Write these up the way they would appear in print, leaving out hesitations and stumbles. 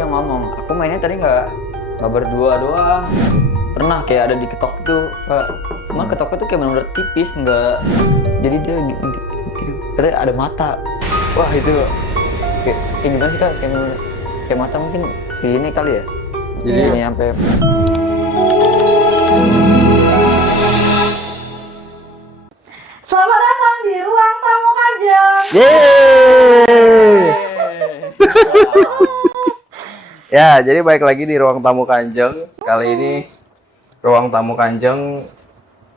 dia ngomong, aku mainnya tadi nggak berdua doang. Pernah kayak ada di ketok itu, cuman ketoknya tuh kayak benar-benar tipis, nggak. Jadi dia gitu, terus ada mata. Wah itu kayak gimana sih kak? Kayak mata mungkin segini kali ya. Jadi ini sampai. Selamat datang di ruang tamu Kanjeng. Yeay! Ya, jadi balik lagi di ruang tamu Kanjeng. Kali ini ruang tamu Kanjeng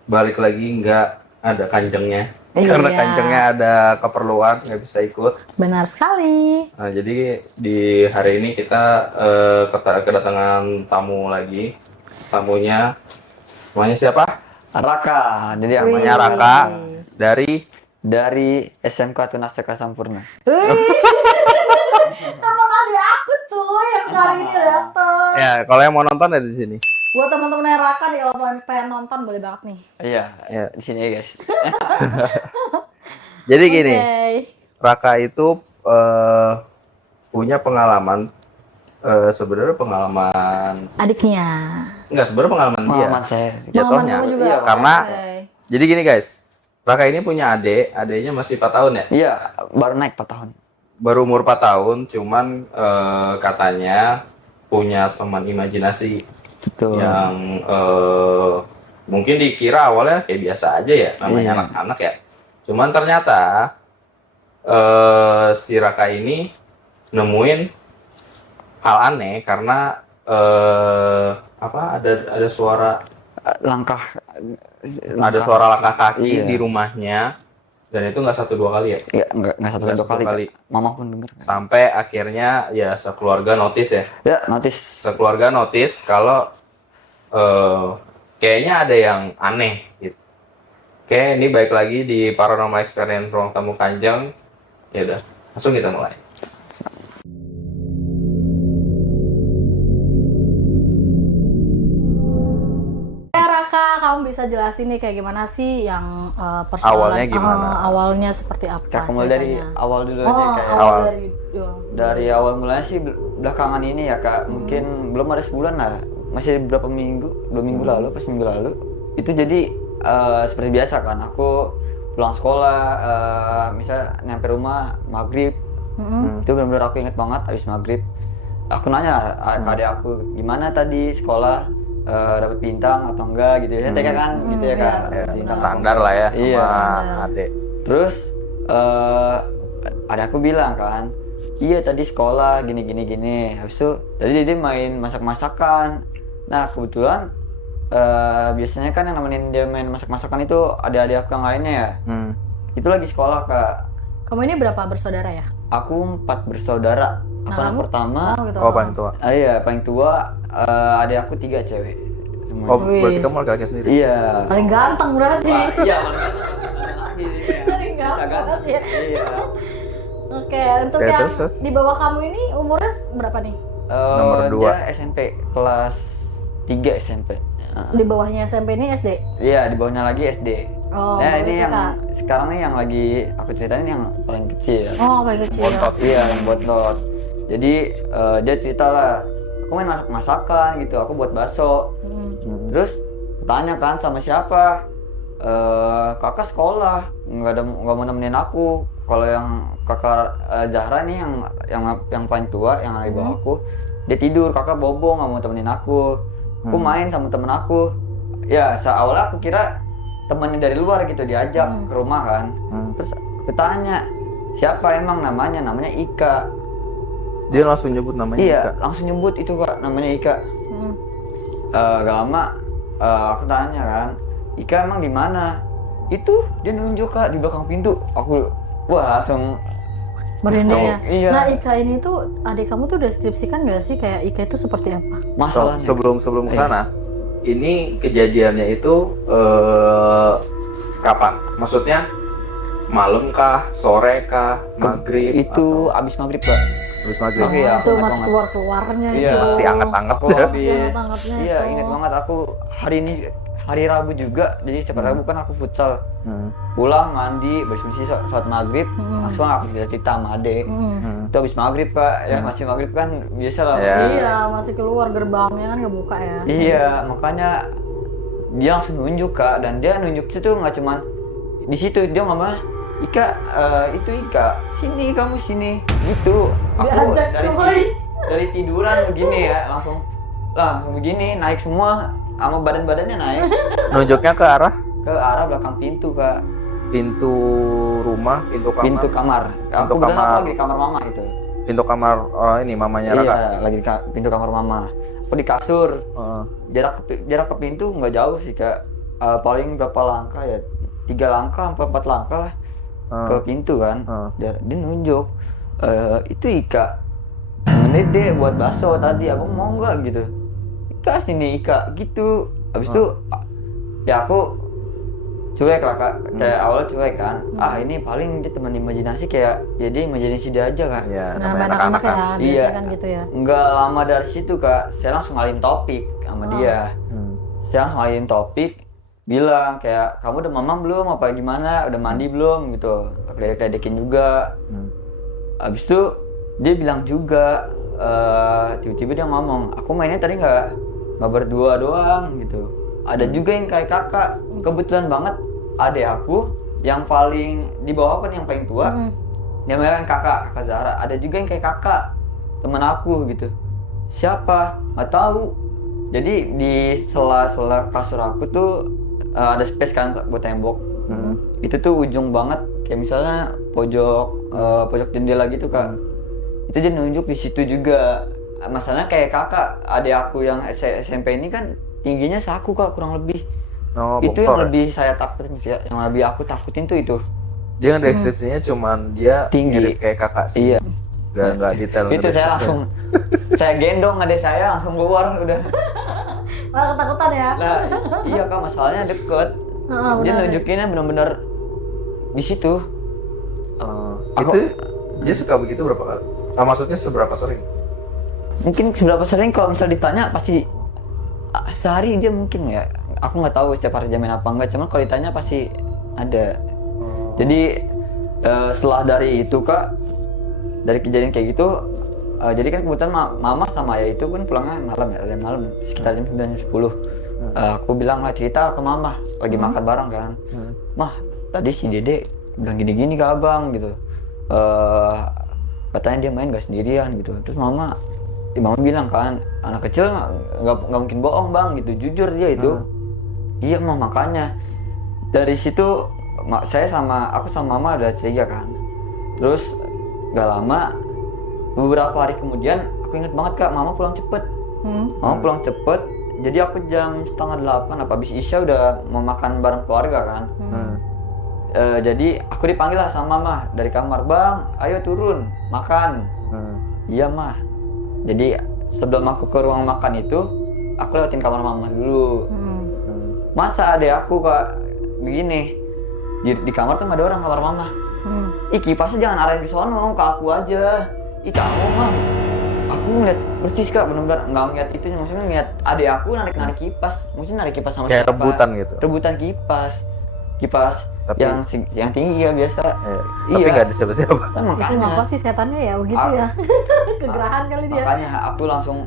balik lagi nggak ada kanjengnya. Karena kanjengnya ada keperluan, nggak bisa ikut. Benar sekali. Nah, jadi di hari ini kita kedatangan tamu lagi. Tamunya namanya siapa? Raka, jadi Namanya Raka dari SMK Tunasteka Sampurna. Teman ada aku tuh yang kali ini datang. Ya, kalau yang mau nonton ada di sini. Buat teman-teman Raka nih, kalau pengen nonton boleh banget nih. Iya, Ya. di sini ya guys. Jadi gini, Oke. Raka itu punya pengalaman, sebenarnya pengalaman Adiknya. enggak, sebenarnya pengalaman dia Pengalaman saya. jatuhnya. Pengalaman kamu juga? Iya, Karena Oke. jadi gini guys, Raka ini punya adiknya masih 4 tahun ya, Iya, baru naik 4 tahun. baru umur 4 tahun, cuman katanya punya teman imajinasi Gitu. yang mungkin dikira awalnya kayak biasa aja ya, namanya Iya. anak-anak ya. Cuman ternyata si Raka ini nemuin hal aneh karena ada suara Langkah. langkah kaki Iya. di rumahnya, dan itu nggak 1-2 kali ya, Iya, nggak satu Nggak dua satu kali. kali. Kak. Mama pun denger. sampai akhirnya ya sekeluarga notice ya, Ya, notice. kalau kayaknya ada yang aneh gitu. Oke, ini balik lagi di Paranormal Experience Ruang Tamu Kanjeng. Ya udah, langsung kita mulai. Raka, kamu bisa jelasin nih kayak gimana sih yang persoalan Awalnya gimana? Awalnya seperti apa? Kita mulai dari ceritanya? awal dulu Oh, aja kayak. awal Awal. dari ya. Dari awal mulanya sih belakangan ini ya kak, mungkin belum ada sebulan lah, masih beberapa minggu, 2 minggu lalu, pas minggu lalu itu jadi seperti biasa kan, aku pulang sekolah, misal nyampe rumah maghrib, itu benar-benar aku inget banget habis maghrib, aku nanya ke adik aku gimana tadi sekolah, dapat bintang atau enggak gitu ya, TK kan gitu ya kak, Ya, bintang standar lah ya Iya, sama standar. adek. Terus ada aku bilang kan, iya tadi sekolah gini. Habis itu tadi dia main masak-masakan. Nah kebetulan biasanya kan yang nemenin dia main masak-masakan itu adik-adik aku yang lainnya ya. Itu lagi sekolah kak. Kamu ini berapa bersaudara ya? Aku 4 bersaudara. Aku Nah, anak kamu? pertama. Oh, gitu. Oh, paling tua. Iya paling tua. Adik aku 3 cewek. Semuanya. Oh, berarti Wis. kamu laki-laki sendiri? Iya. Paling ganteng berarti. Iya. Paling ganteng ya. Iya. Oke, untuk Oke, yang terus. di bawah kamu ini umurnya berapa nih? Nomor 2. Dia SMP kelas 3 SMP. Di bawahnya SMP ini SD. Iya, di bawahnya lagi SD. Oh, Nah, baru ini yang TK. sekarang nih yang lagi aku ceritain yang paling kecil. Oh, paling kecil. Bontot. Iya, yang bontot. Jadi dia cerita lah, aku main masak-masakan gitu, aku buat bakso. Terus tanya kan sama siapa? Kakak sekolah, nggak mau nemenin aku. Kalau yang kakak Zahra nih yang paling tua, yang di bawah aku, dia tidur, kakak bobo nggak mau temenin aku. Aku main sama temen aku. Ya, awalnya aku kira temennya dari luar gitu, diajak ke rumah kan. Terus aku tanya, siapa emang namanya Ika. Dia langsung nyebut namanya Iya, Ika. langsung nyebut itu kak, namanya Ika. Gak lama aku tanya kan, Ika emang di mana? Itu dia nunjuk kak di belakang pintu. Aku wah langsung Merinding ya. Iya. Nah, Ika ini tuh adik kamu tuh deskripsikan gak sih kayak Ika itu seperti apa? masalahnya. Sebelum ke sana, ini kejadiannya itu kapan? Maksudnya malam kah, sore kah, maghrib? Itu abis maghrib kak. Habis maghrib. Oke, ya, Itu ingat masih banget. keluarnya Iya, itu. Masih anget-anget Aku ya. habis Hangat-hangatnya iya itu. ingat banget aku hari hari Rabu juga, jadi setiap Rabu kan aku futsal. Pulang mandi bersih-bersih saat maghrib, langsung aku cerita sama adek. Itu habis maghrib Kak, ya masih maghrib kan biasa lah. Iya, masih keluar gerbangnya kan kebuka ya. Iya, makanya dia langsung nunjuk Kak, dan dia nunjuk itu nggak cuman di situ, dia ngomong Ika, itu Ika, sini kamu sini, gitu. Aku dari tiduran begini ya, langsung begini naik semua, sama badannya naik. Nunjuknya ke arah belakang pintu Kak. pintu rumah, pintu kamar. Aku bilang aku lagi di kamar mama itu. Pintu kamar ini mamanya Raka. Iya, lagi di pintu kamar mama. Aku di kasur. Jarak ke pintu nggak jauh sih Kak. Paling berapa langkah ya? 3 langkah, 4 langkah lah ke pintu kan. Dia nunjuk. Itu Ika. Dede buat bakso tadi. Aku mau nggak gitu. Ika sini Ika gitu. Habis itu ya aku cuek lah Kak. Kayak awal cuek kan. Ini paling dia teman imajinasi, kayak jadi imajinasi dia aja kan. Iya, namanya anak-anak ya, biasanya kan gitu ya. Nggak lama dari situ Kak, saya langsung ngalihin topik sama dia. Saya langsung ngalihin topik, bilang kayak kamu udah mamam belum, apa gimana, udah mandi belum gitu. Aku ledekin juga. Abis itu dia bilang juga, tiba-tiba dia ngomong, aku mainnya tadi nggak berdua doang gitu. Ada juga yang kayak kakak. Kebetulan banget adek aku yang paling di bawah kan, yang paling tua. Dia bilang kakak Zahra. Ada juga yang kayak kakak, teman aku gitu. Siapa? Nggak tahu. Jadi di sela-sela kasur aku tuh ada space kan buat tembok. Itu tuh ujung banget, kayak misalnya pojok jendela gitu Kak. Itu dia nunjuk di situ juga. Masalahnya kayak kakak, adik aku yang SMP ini kan tingginya seaku Kak, kurang lebih. Itu yang lebih saya takutin sih, yang lebih aku takutin tuh itu. Dia deskripsinya cuman dia tinggi mirip kayak kakak sih. Iya. Gak detail. Itu saya langsung saya gendong adek saya langsung keluar udah. Malah ketakutan ya. Nah, iya Kak, masalahnya deket. Dia nunjukinnya benar-benar di situ. Itu dia suka begitu berapa kali? Maksudnya seberapa sering? Mungkin seberapa sering, kalau misal ditanya pasti sehari dia mungkin ya. Aku nggak tahu setiap hari jamin apa enggak, cuman kalau ditanya pasti ada. Jadi setelah dari itu Kak, dari kejadian kayak gitu, jadi kan kebetulan mama sama ayah itu kan pulangnya malam sekitar jam 9-10. Aku bilang lah, cerita ke mama lagi makan bareng kan. Mah, tadi si Dede bilang gini-gini ke abang gitu. Katanya dia main gak sendirian gitu. Terus mama bilang kan, anak kecil nggak mungkin bohong bang gitu, jujur dia itu. Iya mah, makanya dari situ aku sama mama udah curiga kan. Terus gak lama, beberapa hari kemudian aku inget banget Kak, mama pulang cepet. Mama pulang cepet, jadi aku jam 7:30 habis Isya udah mau makan bareng keluarga kan. Jadi aku dipanggil lah sama mama dari kamar, bang ayo turun makan. Iya mah. Jadi sebelum aku ke ruang makan itu, aku lewatin kamar mama dulu. Masa adek aku Kak begini, di kamar tuh nggak ada orang, kamar mama. Kipasnya jangan arahin ke sono, ke aku aja. Kamu mah, aku ngeliat persis Kak, benar-benar nggak ngeliat itu, maksudnya ngeliat adek aku narik kipas, maksudnya narik kipas sama kayak siapa? rebutan gitu. Rebutan kipas tapi, yang tinggi ya biasa. Tapi nggak ada siapa-siapa. Itu ngapa sih setannya ya begitu ya? Kegerahan kali dia. Makanya aku langsung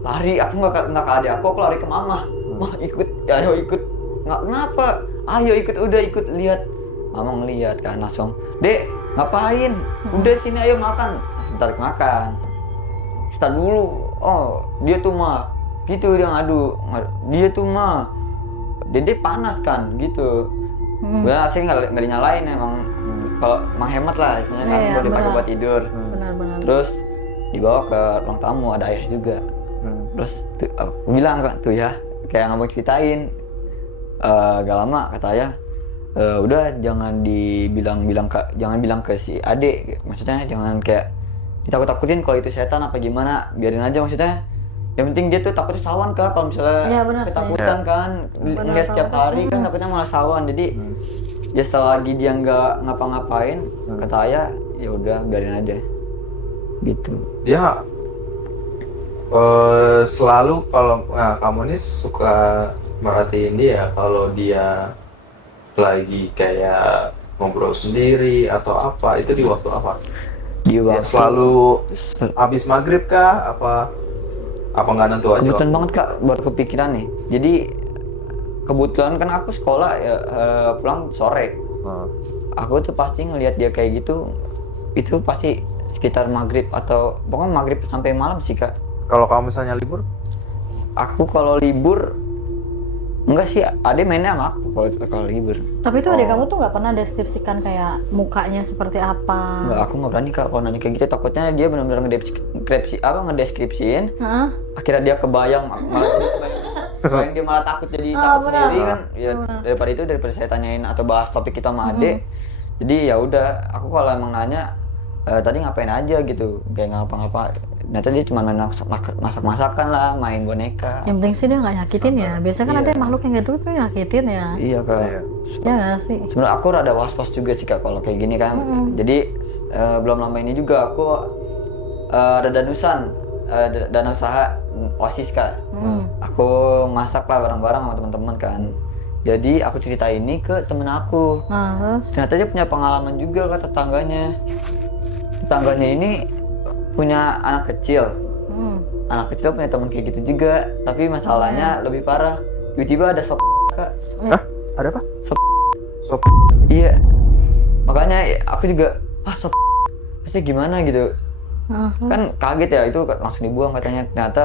lari, aku nggak ke adek aku lari ke mama. Mah ikut, ayo ikut. Nggak kenapa? Ayo ikut lihat. Mama ngeliat kan langsung, Dek ngapain? Udah sini ayo makan. Langsung tarik makan. Start dulu. Oh dia tuh mah gitu, dia ngadu. Dia tuh mah Dede panas kan gitu. Gue sih nggak dinyalain, emang kalau menghemat lah istilahnya kan, buat dipakai buat tidur. Benar. Terus dibawa ke ruang tamu, ada ayah juga. Terus aku bilang kan tuh ya, kayak nggak mau ceritain. Gak lama kata ayah, udah jangan bilang ke si adik, maksudnya jangan kayak ditakut-takutin kalau itu setan apa gimana, biarin aja maksudnya. Yang penting dia tuh takutnya sawan Kak, kalau misalnya ketakutan kan, nggak setiap hari kan takutnya malah sawan. Jadi ya selagi dia nggak ngapa-ngapain, kata ayah ya udah biarin aja gitu. Dia selalu kalau kamu ini suka merhatiin dia kalau dia lagi kayak ngobrol sendiri atau apa, itu di waktu apa? Di Ya, waktu selalu habis maghrib kah? Apa nggak nentu aja? kebetulan banget Kak, baru kepikiran nih. Jadi kebetulan kan aku sekolah ya, pulang sore. Hmm. Aku tuh pasti ngelihat dia kayak gitu, itu pasti sekitar maghrib atau pokoknya maghrib sampai malam sih Kak. Kalau kamu misalnya libur? Aku kalau libur enggak sih, Ade mainnya sama aku kalau libur. Tapi itu adik kamu tuh nggak pernah deskripsikan kayak mukanya seperti apa? Enggak, aku nggak berani Kak kalau nanya kayak gitu, takutnya dia benar-benar ngedeskripsiin. Hah? Akhirnya dia kebayang kebayang dia malah takut jadi takut benar. sendiri kan ya. Daripada saya tanyain atau bahas topik kita sama Ade, jadi ya udah aku kalau emang nanya tadi ngapain aja gitu, kayak ngapa-ngapa, ternyata dia cuma main masak-masakan lah, main boneka. Yang penting sih dia nggak nyakitin ya. Biasanya kan Iya. ada makhluk yang gitu tuh nyakitin ya. Iya Kak. Ya nggak sih? Sebenarnya aku rada was-was juga sih Kak kalau kayak gini kan. Jadi belum lama ini juga aku ada dana usaha OSIS Kak. Aku masak lah bareng-bareng sama teman-teman kan. Jadi aku cerita ini ke temen aku. Nah, terus? Ternyata dia punya pengalaman juga Kak, tetangganya. Tetangganya ini punya anak kecil. Anak kecil punya teman kayak gitu juga, tapi masalahnya lebih parah. Tiba-tiba ada sop Kak. Hah? Ada apa? Sop. Iya. Makanya aku juga sop pasti gimana gitu. Kan kaget ya, itu langsung dibuang katanya. Ternyata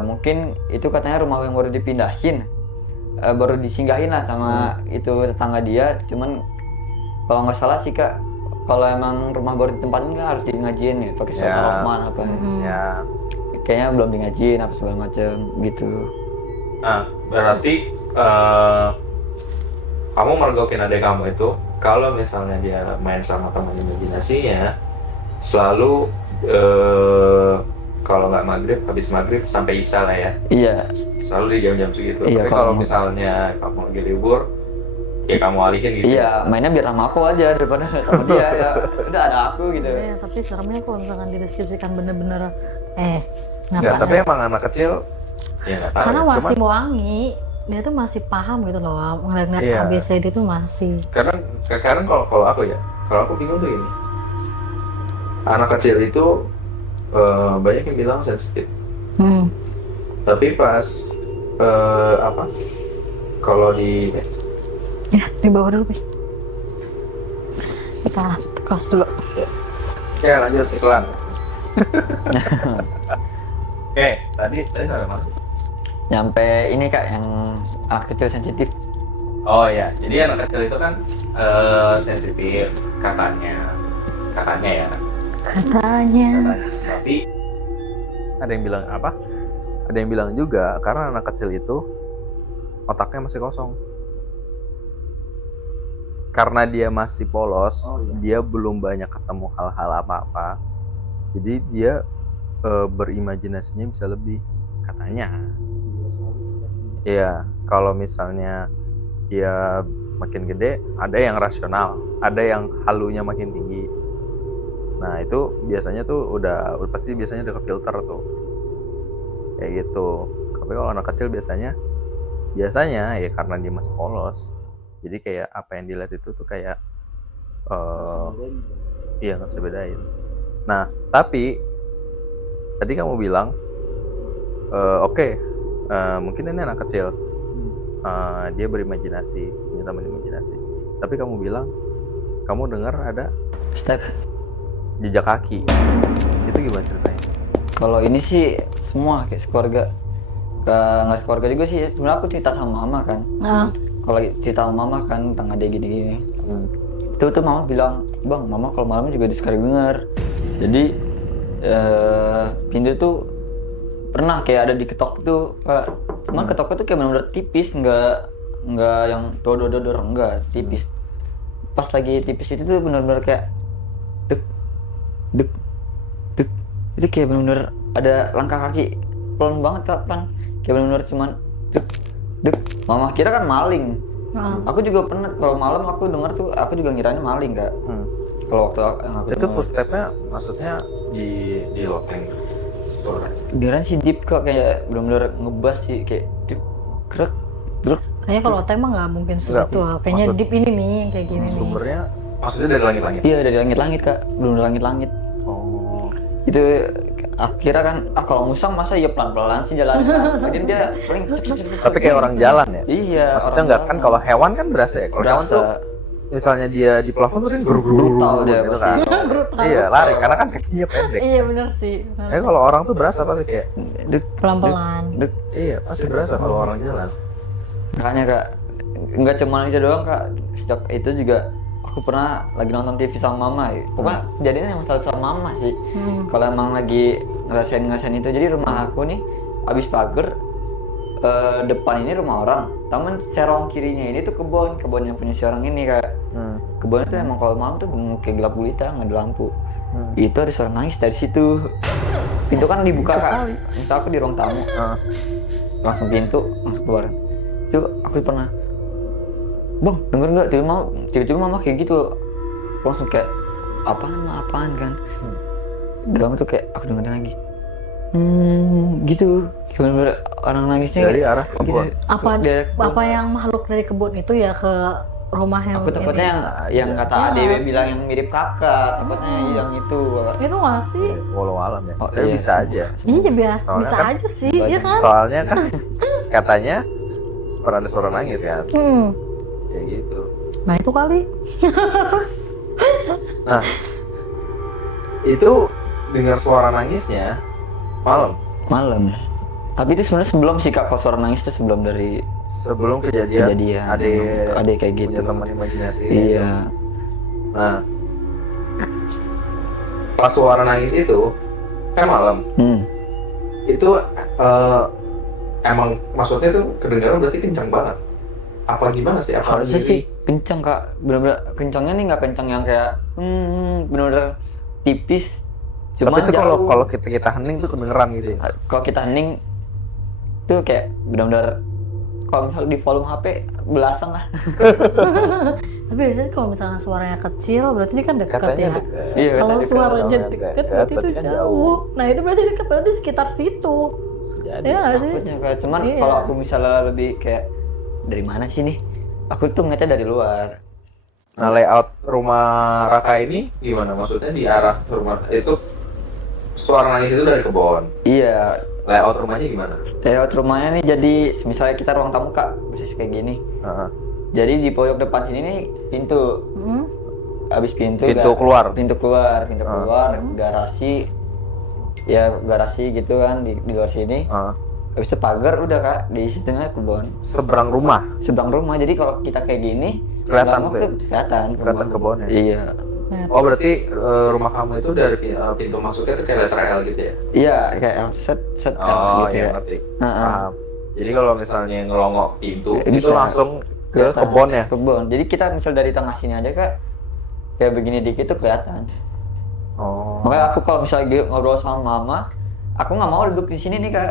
mungkin itu katanya rumah yang baru dipindahin, baru disinggahin lah sama itu tetangga dia. Cuman kalau nggak salah sih Kak, kalau emang rumah baru ditempatin kan harus di ngajiin ya, pakai surat Ar-Rahman apa. Ya. Kayaknya belum di ngajiin apa segala macam gitu. Nah, berarti kamu mergokin adik kamu itu kalau misalnya dia main sama teman imajinasinya selalu kalau nggak maghrib, habis maghrib sampai isya lah ya. Iya. Selalu di jam-jam segitu. Iya, Tapi kalau misalnya kamu lagi libur, ya kamu alihin gitu. Iya, mainnya biar sama aku aja daripada sama dia ya. Udah ada aku gitu. Ya, tapi seremnya kalau misalkan dideskripsikan bener-bener Nggak, tapi emang anak kecil ya nggak tahu. karena Ya. masih Cuman, wangi, dia tuh masih paham gitu loh, ngeliat-ngeliat Iya. ABCD tuh masih. karena kalau aku ya, kalau aku bingung tuh gini. Anak kecil itu banyak yang bilang sensitif. Tapi pas kalau di Ya, dibawa dulu, Pi. Kita kelas dulu. ya lanjut iklan. Oke, tadi sampai mana? Nyampe ini Kak, yang anak kecil sensitif. Oh ya, jadi anak kecil itu kan sensitif katanya ya. Katanya. Tapi ada yang bilang apa? Ada yang bilang juga karena anak kecil itu otaknya masih kosong. Karena dia masih polos, dia belum banyak ketemu hal-hal apa-apa. Jadi dia berimajinasinya bisa lebih, katanya. Iya, kalau misalnya dia makin gede, ada yang rasional, ada yang halunya makin tinggi. Nah itu biasanya tuh udah pasti biasanya udah kefilter tuh, kayak gitu. Tapi kalau anak kecil biasanya ya karena dia masih polos, jadi kayak apa yang dilihat itu tuh kayak iya nggak bisa bedain. Nah tapi tadi kamu bilang mungkin ini anak kecil, dia berimajinasi, punya teman imajinasi. Tapi kamu bilang kamu dengar ada Step. jejak kaki. Itu gimana ceritanya? Kalau ini sih semua kayak sekeluarga. Nggak sekeluarga juga sih. Sebenarnya aku cerita sama mama kan. Kalau cerita sama mama kan tentang adek gini-gini. Itu tuh mama bilang, bang, mama kalau malam juga suka dengar. Jadi pintu tuh pernah kayak ada diketok tuh. Cuman ketoknya tuh kayak benar-benar tipis, nggak yang dodor, enggak, tipis. Pas lagi tipis itu tuh benar-benar kayak dek, itu kayak benar-benar ada langkah kaki pelan banget Kak, pelan, kayak benar-benar cuman dek. Mama kira kan maling. Aku juga pernah kalau malam aku dengar tuh, aku juga ngiranya maling Kak. Kalau waktu yang aku Itu footstepnya maksudnya di loteng. dengeran sih deep Kak, kayak benar-benar ngebas sih, kayak krek krek. Kayaknya kalau otak mah nggak mungkin Nggak, segitu lah. Kayaknya maksud- deep ini nih kayak gini nih. Sumbernya maksudnya dari langit-langit. Iya dari langit-langit kak, belum dari langit-langit. Oh. Itu akhirnya kan kalau musang masa ya pelan-pelan sih jalannya. Lagian dia paling cek. Tapi kayak orang jalan ya. Iya. Maksudnya orang enggak kan jalan. kalau hewan kan berasa ya. Kalau hewan Berasa. tuh misalnya dia di plafon terus kan Brutal dia gitu pasti. kan. Brutal. Iya, lari karena kan kakinya pendek. Iya bener sih. Tapi kalau orang tuh berasa pasti kayak Dek, Pelan-pelan. dek. iya, pasti berasa kalau orang jalan. Makanya kak, nggak cuma itu doang kak. Sejak itu juga aku pernah lagi nonton TV sama mama. Pokoknya kejadiannya masalah sama mama sih. Kalau emang lagi ngerasain itu, jadi rumah aku nih abis pagar depan ini rumah orang, taman serong kirinya ini tuh kebun yang punya si orang ini kak. Kebunnya tuh emang kalau malam tuh kayak gelap gulita, nggak ada lampu. Itu ada suara nangis dari situ. Pintu kan dibuka kak. Entah aku di ruang tamu, langsung pintu langsung keluar. Itu aku pernah, bang denger nggak? Tiba-tiba mama kayak gitu. Aku langsung kayak apaan kan? Dalam tuh kayak aku dengerin lagi. Gitu. Bener-bener orang nangisnya Dari kayak arah kebun. Apa yang makhluk dari kebun itu ya ke rumah yang Aku takutnya yang kata Dewi bilang yang mirip kakak, takutnya yang itu. itu nggak sih? Walau alam ya. Oh, Tapi iya. bisa aja. Iya biasa, Soalnya bisa kan aja sih, ya kan? Soalnya kan katanya pernah ada suara nangis kan. Kayak gitu. Nah itu kali. Nah, itu dengar suara nangisnya malam. Tapi itu sebenarnya sebelum sih kak, kalau suara nangis itu sebelum dari sebelum kejadian. Ada kayak gitu. Punya teman imajinasi. Iya. Nah, pas suara nangis itu kan malam. Itu emang maksudnya tuh kedengaran berarti kencang banget. Apa gimana sih? Apa Harusnya diri? sih kencang kak, bener-bener kencangnya nih nggak kencang yang kayak bener-bener tipis. Tapi itu jauh. kalau kita hening tuh kedengeran gitu ya. Kalau kita hening tuh kayak benar-benar kalau misalnya di volume HP belasan lah. Tapi biasanya kalau misalnya suaranya kecil berarti dia kan dekat Katanya ya. dekat. Iya, Kalau katanya suaranya dekat. dekat berarti itu Berarti kan jauh. Nah itu berarti dekat, berarti sekitar situ. Jadi, Iya nggak sih? Takutnya kayak cuman Iya. kalau aku misalnya lebih kayak dari mana sih nih? Aku tuh ngeliatnya dari luar. nah layout rumah Raka ini gimana? Maksudnya di arah rumah itu suara nangis itu dari kebun. Iya, Layout rumahnya gimana? layout rumahnya nih jadi misalnya kita ruang tamu kak, persis kayak gini. Jadi di pojok depan sini nih pintu. Abis pintu keluar. Pintu keluar, garasi. Ya garasi gitu kan di luar sini. Habis itu pagar udah kak, di situnya kebun. Seberang rumah. Seberang rumah, jadi kalau kita kayak gini Kelihatan nggak mau tuh. kelihatan kebunnya. Iya. Oh berarti rumah kamu itu dari pintu masuknya tuh kayak letter L gitu ya? Iya, kayak set L Oh gitu iya ya. ngerti. Heeh. Paham. Jadi kalau misalnya ngelongok pintu Ya, itu bisa. langsung ke Kelihatan. kebun ya? Kebun. Jadi kita misal dari tengah sini aja kak, kayak begini dikit tuh kelihatan. Oh. Makanya aku kalau misalnya ngobrol sama mama, aku nggak mau duduk di sini nih kak,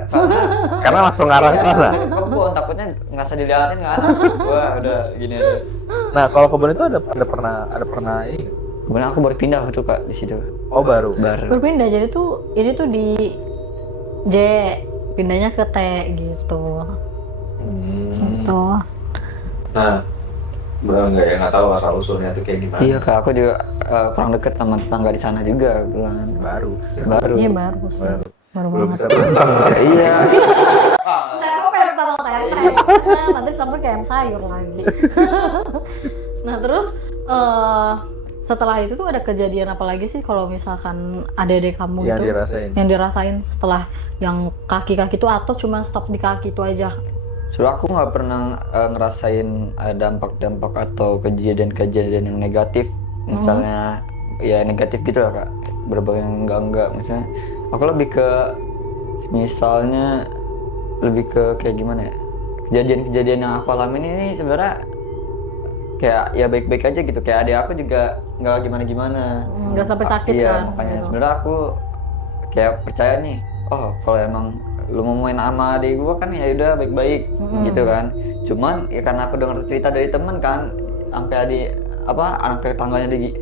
Karena langsung ngarah iya, sana. ke kebun, takutnya ngerasa dilihatin kan. Wah udah gini aja. Nah kalau kebun itu ada pernah ini? Kemudian aku baru pindah tuh kak di situ. Oh baru. Berpindah jadi tuh ini tuh di J, pindahnya ke T gitu. Gitu. Nah, nggak tahu asal usulnya tuh kayak gimana. Iya kak, aku juga kurang deket sama tetangga di sana juga kebetulan. Baru. Iya baru sih. Baru Belum banget. bisa bentang. Iya. Nah, aku pengen taruh tete. Nanti sampai kayak sayur lagi. Nah, terus setelah itu tuh ada kejadian apa lagi sih kalau misalkan adik-adik kamu Yang gitu dirasain. yang dirasain setelah yang kaki-kaki itu atau cuma stop di kaki itu aja? Soalnya aku nggak pernah ngerasain dampak-dampak atau kejadian-kejadian yang negatif. Misalnya ya negatif gitu lah kak. Berbagai yang enggak. Misalnya aku lebih ke misalnya lebih ke kayak gimana ya? Kejadian-kejadian yang aku alamin ini sebenarnya kayak ya baik-baik aja gitu. Kayak adik aku juga nggak gimana-gimana. Nggak sampai sakit Iya, kan? makanya Gitu. sebenarnya aku kayak percaya nih. Oh, kalau emang lu mau main sama adik gua kan ya udah baik-baik gitu kan. Cuman ya karena aku dengar cerita dari temen kan, sampai adik anak tetangganya gitu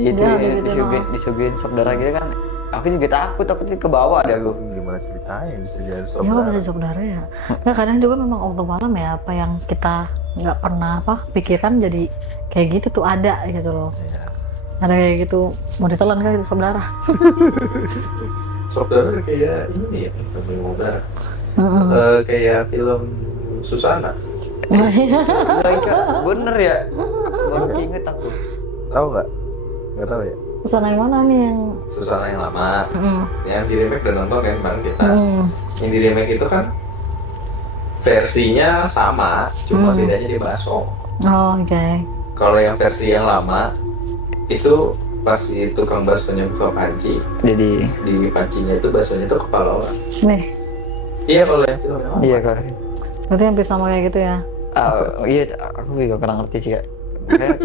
Ya, gitu, disuguhin shock darah gitu kan. Aku juga takut ke bawah deh aku. Gimana ceritain bisa jadi Ya nggak saudara. bisa saudara ya. Nggak, kadang juga memang Allah alam ya, apa yang kita nggak pernah pikirkan jadi kayak gitu tuh ada gitu loh. Iya. Ada kayak gitu, mau ditelan kan itu saudara. Saudara kayak ini ya, saudara. Kayak film Susana. Bener ya, baru inget aku. Tahu nggak? Nggak tahu ya. Susana yang mana nih yang Susana yang lama. Yang di remake udah nonton kan bareng kita. Yang di remake itu kan versinya sama, cuma bedanya dia bakso. Oh, oke. Kalau yang versi yang lama itu pas si tukang baksonya buka panci, Jadi di pancinya itu baksonya itu kepala orang. Nih, Iya kalau yang film yang lama. iya kak. berarti hampir sama kayak gitu ya. Iya, aku juga kurang ngerti sih kak. Kayak,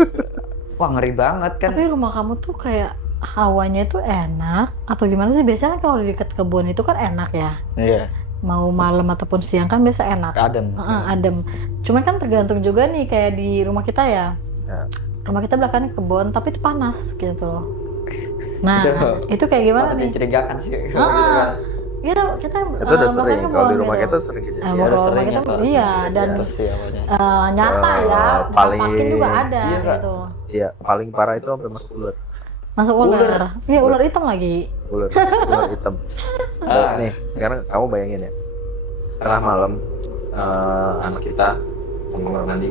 wah ngeri banget kan. Tapi rumah kamu tuh kayak hawanya itu enak atau gimana sih? Biasanya kan kalau di dekat kebun itu kan enak ya. Iya, Mau malam ataupun siang kan biasa enak. adem. Adem. Cuman kan tergantung juga nih kayak di rumah kita ya. Ya. Rumah kita belakangnya kebun tapi itu panas gitu loh. Nah, itu kayak gimana Malah nih? mencurigakan sih. Gitu Ah, kan. Gitu, kita Itu udah sering. belakangnya Kalau di kebun rumah gitu. kita sering gitu. Nah, Iya, kalau rumah sering kita ya, Kak. iya dan Terus sih apanya. nyata ya, paling- paling juga ada Iya, Kak. gitu. Iya, paling parah itu sampai masuk ular. Masuk ular. Iya, ular hitam lagi. Ular hitam. Nih, sekarang kamu bayangin ya. Tengah malam anak kita mau kamar mandi.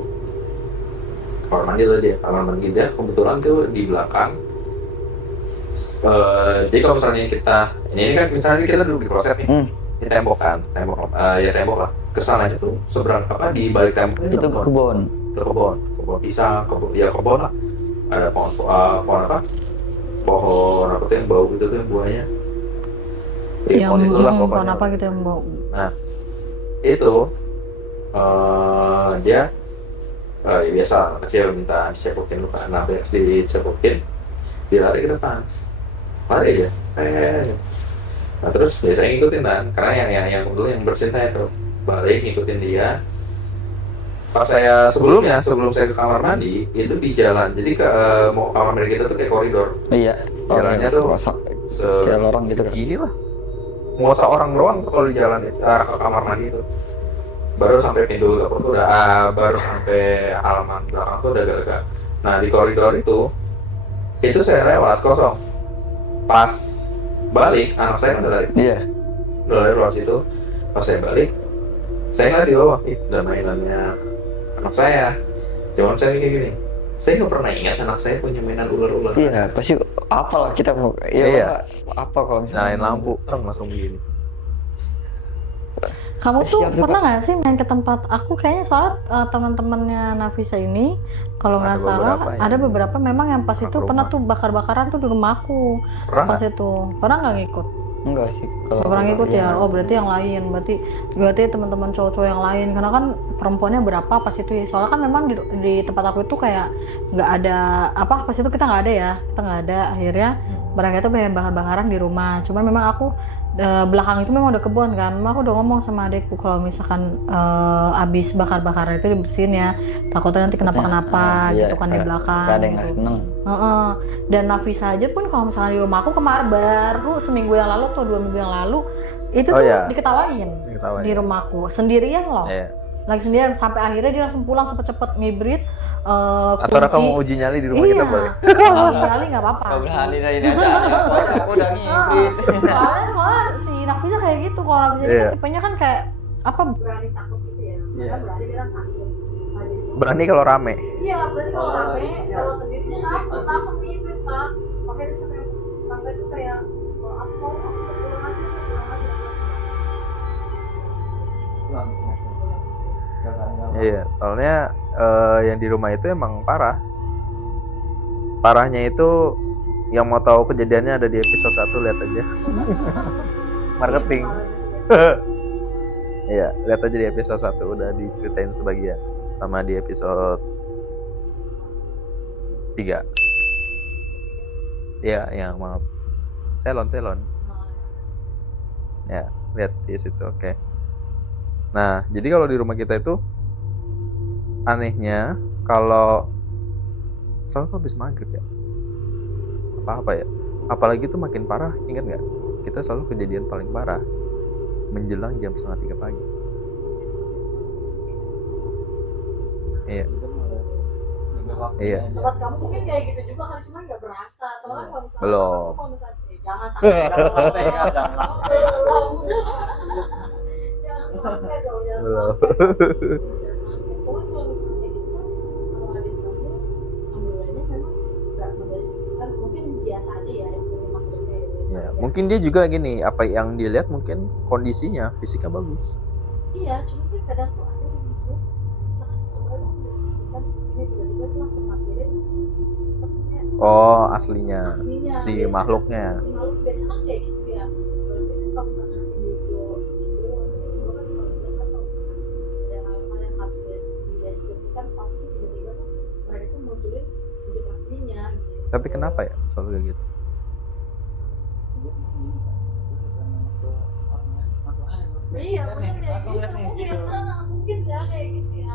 Kamar mandi tuh dia, kamar mandi dia kebetulan tuh di belakang. Jadi kalau misalnya kita, ini kan misalnya kita duduk di kloset nih, di tembok kan, tembok lah. Kesananya tuh seberang di balik tembok Itu kebun. kebun pisang, kebun lah. Ada pohon apa? Pohon apa tuh yang bau gitu tuh yang buahnya. Yang Pohon itulah pohon pokoknya. apa gitu yang bau. Nah, itu dia ya biasa anak kecil minta dicepokin luka, nah beres dicepokin, dia lari ke depan, lari aja, nah terus biasanya ngikutin kan, karena yang dulu yang bersin saya tuh balik ngikutin dia. Pas saya sebelum saya ke kamar mandi itu di jalan, jadi ke mau kamar mandi kita tuh kayak koridor, Iya. jalannya tuh kosong. se- Kayak lorong gitu, Kak. segini lah, mau seorang doang tuh kalau di jalan arah ke kamar mandi itu. Baru sampai pintu dapur tuh udah baru sampai halaman belakang tuh udah agak. Nah di koridor itu saya lewat kosong. Pas balik anak saya kan udah lari lewat situ. Pas saya balik, saya ngeliat di bawah, udah mainannya anak saya. Cuman saya kayak gini, saya nggak pernah ingat anak saya punya mainan ular-ular. Iya, pasti apalah kita mau. Iya. Apa kalau Nyalain misalnya lampu, langsung begini. Kamu tuh Siap tuh, pernah nggak sih main ke tempat aku? Kayaknya soal teman-temannya Nafisa ini, kalau Ada nggak salah beberapa ada yang beberapa memang yang pas ke itu rumah. pernah tuh bakar-bakaran tuh di rumah aku. Pernah Pas nggak? itu pernah nggak ngikut? enggak sih kalau Nggak pernah ngikut iya. ya? Oh berarti yang lain, berarti teman-teman cowok-cowok yang lain. Karena kan perempuannya berapa pas itu ya? Soalnya kan memang di tempat aku itu kayak nggak ada apa, pas itu kita nggak ada ya, kita nggak ada. Akhirnya mereka itu pengen bakar-bakaran di rumah. Cuman memang aku belakang itu memang udah kebun kan. Memang aku udah ngomong sama adekku kalau misalkan abis bakar-bakaran itu dibersihin ya, takutnya nanti kenapa-kenapa Iya, gitu kan di belakang. Gak ada yang nggak gitu. seneng. Dan Nafisa aja pun kalau misalnya di rumah aku kemarin baru seminggu yang lalu atau 2 minggu yang lalu itu Oh, tuh iya. diketawain Diketawain. di rumahku sendirian loh. Iya. Lagi sendirian sampai akhirnya dia langsung pulang cepet-cepet ngibrit Atau kamu uji nyali di rumah iya. kita boleh? Uji nyali nggak apa-apa Kau sih. berani dari ini aja. Aku udah ngibrit. soalnya si Nafisa kayak gitu, kalau Nafisa Iya. kan tipenya kan kayak apa, berani takut gitu ya. Iya. Berani bilang takut. Berani kalau rame. Iya, berarti kalau rame, iya. kalau sendiri dia takut, langsung ngibrit kan. Makanya dia sampai itu kayak aku pulang aja. Iya, soalnya yang di rumah itu emang parah. Parahnya itu yang mau tahu kejadiannya ada di episode 1, lihat aja. Marketing. Iya, lihat aja di episode 1 udah diceritain sebagian sama di episode 3. Iya, yang maaf. Selon. Ya, lihat di situ. Oke. Nah, jadi kalau di rumah kita itu anehnya kalau selalu tuh habis maghrib ya. Apa ya? Apalagi tuh makin parah, ingat nggak? Kita selalu kejadian paling parah menjelang jam 2:30 pagi. Iya. Iya. Tempat kamu mungkin kayak gitu juga kan, cuma nggak berasa. Soalnya kalau misalnya Belum. kalau misalnya jangan sampai jangan sampai dong, jangan Belum. sampai. Cuma kalau misalnya kayak gitu kan, kalau adik kamu alhamdulillahnya memang nggak mendeskripsikan, mungkin biasa aja ya itu maksudnya ya, biasa Ya, aja. mungkin dia juga gini, apa yang dilihat mungkin kondisinya fisiknya bagus. Iya, cuma kan kadang tuh ada yang gitu, misalkan coba dong mendeskripsikan seperti ini, tiba-tiba tuh langsung ngakhirin maksudnya Oh, aslinya aslinya. si Biasa- makhluknya. si makhluk biasa kan kayak gitu ya. Berarti kan kalau misalnya nanti di video itu kan selalu bilang kan kalau misalnya ada hal-hal yang harus dideskripsikan, pasti tiba-tiba tuh mereka tuh munculin wujud aslinya gitu. Tapi kenapa ya selalu kayak gitu? Iya, mungkin kayak gitu, mungkin ya kayak gitu ya.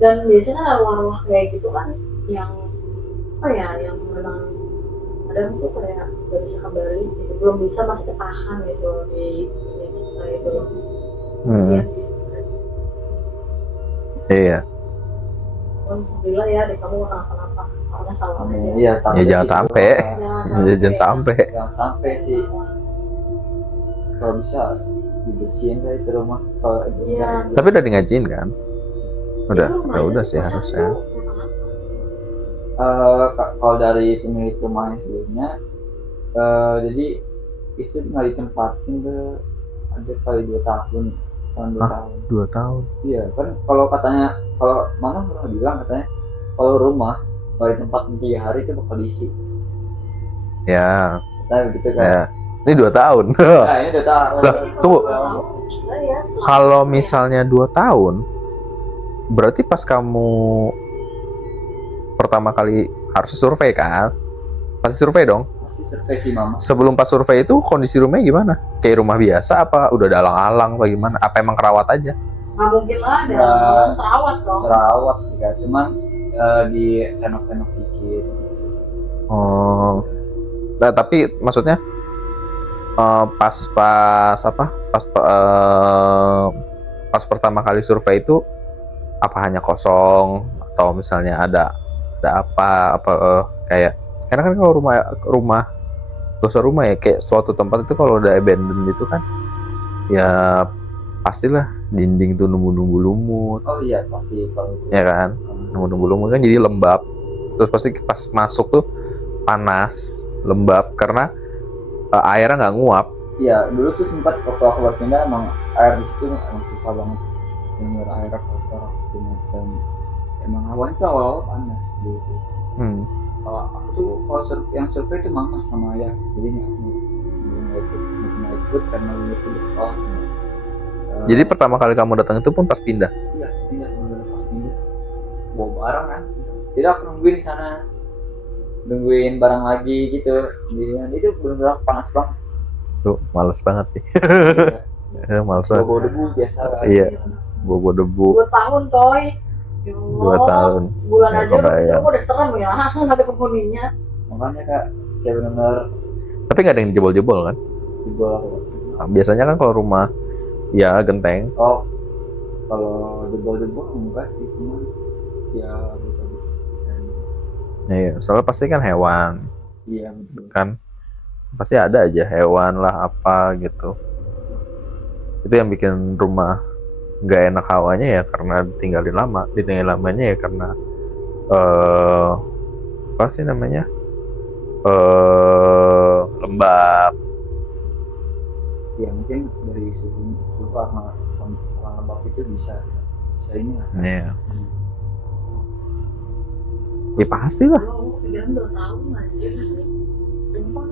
Dan biasanya arwah-arwah kayak gitu kan yang apa ya, yang memang kadang tuh kayak gak bisa kembali gitu, belum bisa, masih ketahan gitu di kita itu. Kasihan sih sebenarnya. Iya. Alhamdulillah ya, deh kamu kenapa-napa, karena salah aja. Iya, Ya jangan sampai. Ya, jangan sampai. Jangan sampai sih. Kalau bisa dibersihin dari itu rumah. Kalau Iya. Tapi udah di ngajiin kan? Udah sih harusnya. Kalau dari pemilik rumah yang sebelumnya, jadi itu nggak ditempatin tuh ada kali 2 tahun. 2 tahun. 2 tahun. Iya kan, kalau katanya, kalau mana pernah bilang katanya kalau rumah nggak ditempatin 3 hari itu bakal diisi. Ya. Katanya begitu kan. Ya. Ini 2 tahun. Nah, ini 2 tahun. Lah, tunggu. Kalau misalnya 2 tahun, berarti pas kamu pertama kali harus survei kan? Pasti survei dong. Pasti survei sih mama. Sebelum pas survei itu kondisi rumahnya gimana? Kayak rumah biasa apa udah ada alang-alang apa gimana? Apa emang kerawat aja? Nggak mungkin lah, ada terawat dong. Terawat sih kan, cuman di renov dikit. Oh. Nah, tapi maksudnya pas pertama kali survei itu apa hanya kosong atau misalnya ada apa kayak, karena kan kalau rumah ya kayak suatu tempat itu kalau udah abandoned itu kan ya pastilah dinding tuh nunggu lumut. Oh iya pasti kalau itu. Ya kan, nunggu lumut kan jadi lembab, terus pasti pas masuk tuh panas lembab karena airnya nggak nguap. Iya, dulu tuh sempat waktu aku baru pindah emang air di situ emang susah banget, bener air kotor segala macam. Emang awalnya tuh awal panas gitu. Kalau aku tuh yang survei itu mama sama ayah, jadi nggak ikut karena belum sibuk sekolah. Jadi pertama kali kamu datang itu pun pas pindah? Iya, pas pindah bawa barang kan, jadi aku nungguin di sana, nungguin barang lagi gitu sendirian. Itu benar-benar panas banget. Tuh, males banget sih. Males banget. Bawa debu biasa kan. Iya, bawa debu. 2 tahun coy. Ya Allah, 2 tahun. Sebulan Ya, aja kebayang. udah serem ya, ada penghuninya. Makanya kak, kayak benar-benar Tapi nggak ada yang jebol-jebol kan? jebol. Nah, biasanya kan kalau rumah ya genteng. Oh, kalau jebol-jebol enggak sih, cuma ya betul-betul. Iya, soalnya pasti kan hewan Iya betul. kan, pasti ada aja hewan lah apa gitu. Itu yang bikin rumah nggak enak hawanya ya karena ditinggalin lamanya ya karena apa sih namanya lembab. Ya mungkin dari suhu karena lembab itu bisa ini lah. Iya. Ya pasti lah. Oh, pikiran 2 tahun aja. Sumpah.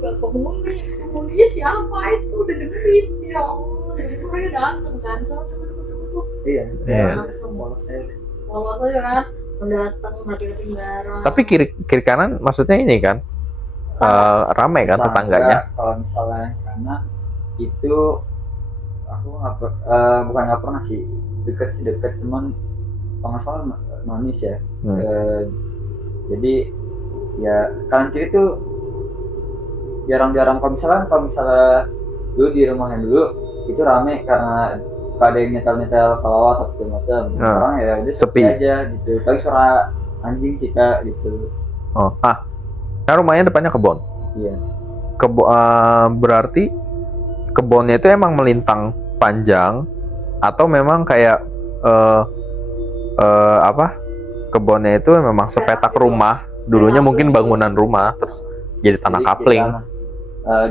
Gak penghuninya siapa itu, udah demit ya Allah. Jadi mereka dateng kan, sama tuh. Iya. Iya. Kalau saya Walau aja kan, mendatang rapi-rapi barang. Tapi kiri kanan maksudnya ini kan ramai kan tetangganya. Kalau misalnya karena itu aku bukan nggak pernah sih dekat cuman kalau nggak salah manis ya. Jadi ya kanan kiri tuh jarang-jarang kalau misalnya dulu di rumahnya dulu itu rame karena suka ada yang nyetel salawat atau segala macam. Sekarang ya udah sepi aja gitu. Tapi suara anjing sih kak gitu. Oh, kan rumahnya depannya kebon. Iya. Berarti kebunnya itu emang melintang panjang atau memang kayak kebunnya itu memang sepetak rumah dulunya, mungkin bangunan rumah terus jadi tanah kapling.